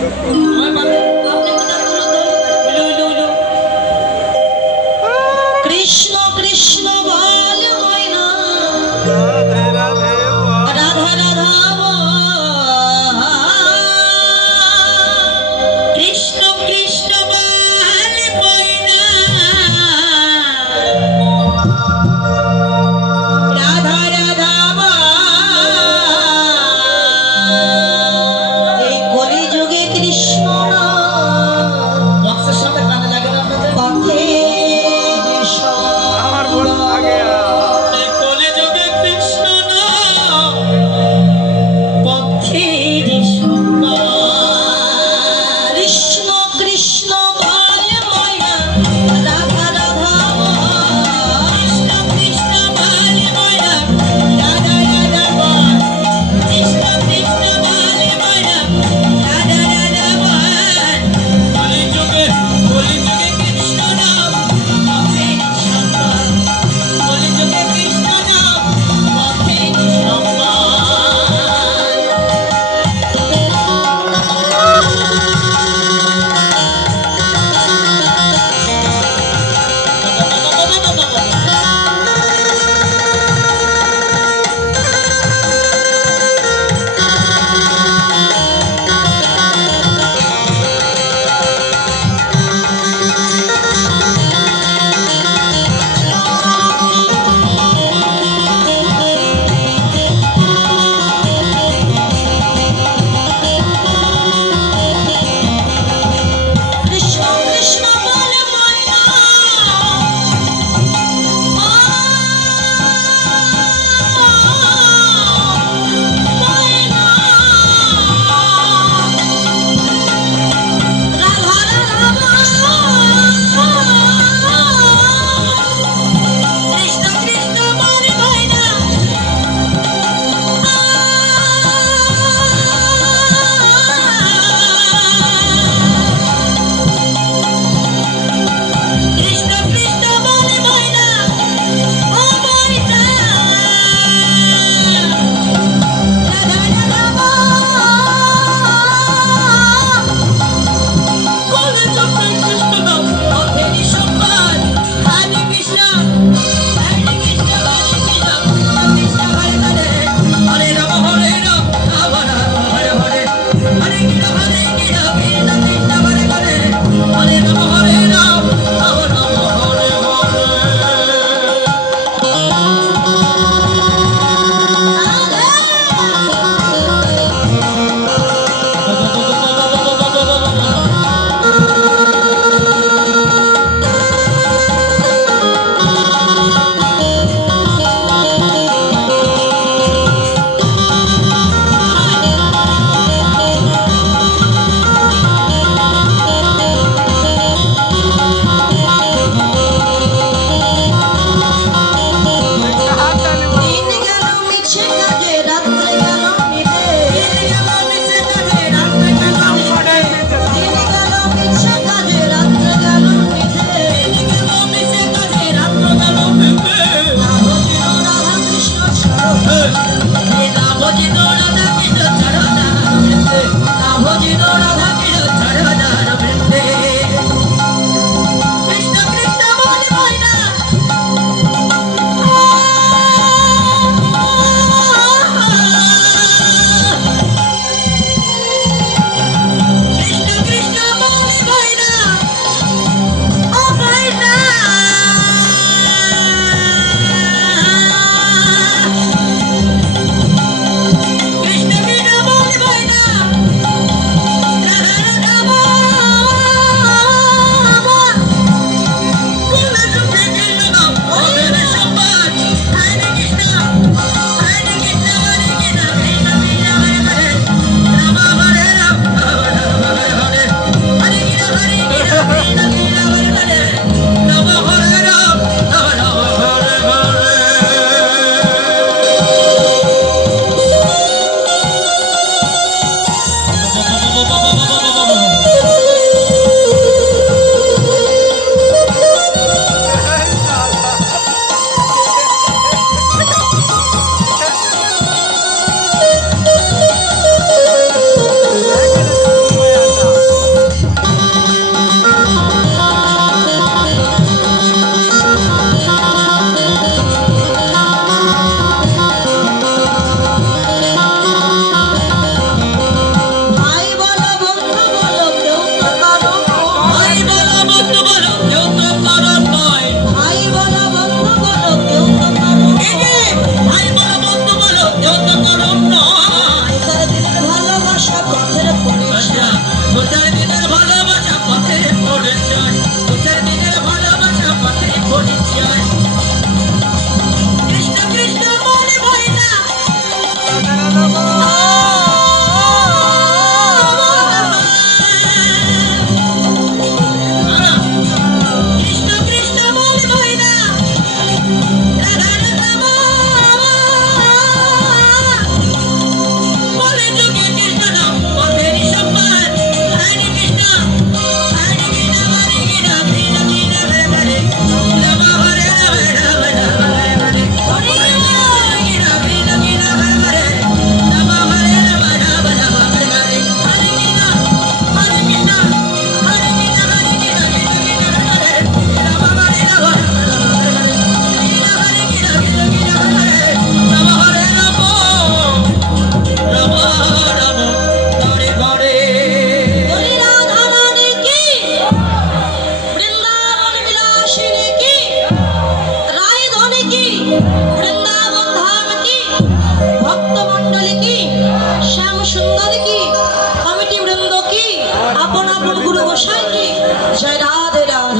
Vai, valeu!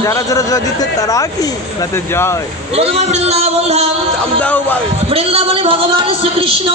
যারা যারা জয় দিতে তারা কি তাতে জয়? বৃন্দাবন ধাম। বৃন্দাবনে ভগবান শ্রীকৃষ্ণ